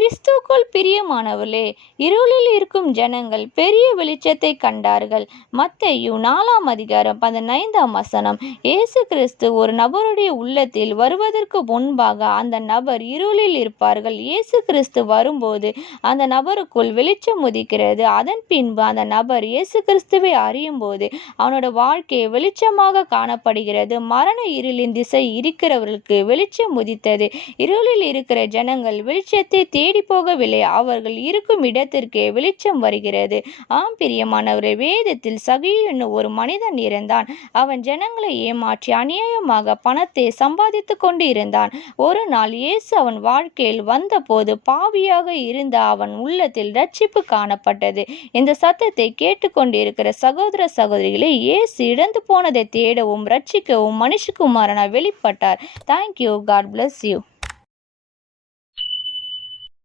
கிறிஸ்துவுக்குள் பிரியமானவர்களே, இருளில் இருக்கும் ஜனங்கள் பெரிய வெளிச்சத்தை கண்டார்கள். மத்தேயு 4:15. இயேசு கிறிஸ்து ஒரு நபருடைய உள்ளத்தில் வருவதற்கு முன்பாக அந்த நபர் இருளில் இருப்பார்கள். இயேசு கிறிஸ்து வரும்போது அந்த நபருக்குள் வெளிச்சம் உதிக்கிறது. அதன் பின்பு அந்த நபர் இயேசு கிறிஸ்துவை அறியும் போது அவனோட வாழ்க்கை வெளிச்சமாக காணப்படுகிறது. மரண இருளின் திசை இருக்கிறவர்களுக்கு வெளிச்சம் உதித்தது. இருளில் இருக்கிற ஜனங்கள் வெளிச்சத்தை தேடி போகவில்லை, அவர்கள் இருக்கும் இடத்திற்கே வெளிச்சம் வருகிறது. ஆம் பிரியமானவரே, வேதத்தில் சகேயு என்னும் ஒரு மனிதன் இருந்தான். அவன் ஜனங்களை ஏமாற்றி அநியாயமாக பணத்தை சம்பாதித்து கொண்டு இருந்தான். ஒரு நாள் இயேசு அவன் வாழ்க்கையில் வந்தபோது பாவியாக இருந்த அவன் உள்ளத்தில் ரட்சிப்பு காணப்பட்டது. இந்த சத்தத்தை கேட்டுக்கொண்டிருக்கிற சகோதர சகோதரிகளை, இயேசு இழந்து போனதை தேடவும் ரட்சிக்கவும் மனுஷகுமாரனாய் வெளிப்பட்டார். தேங்க்யூ. God bless you.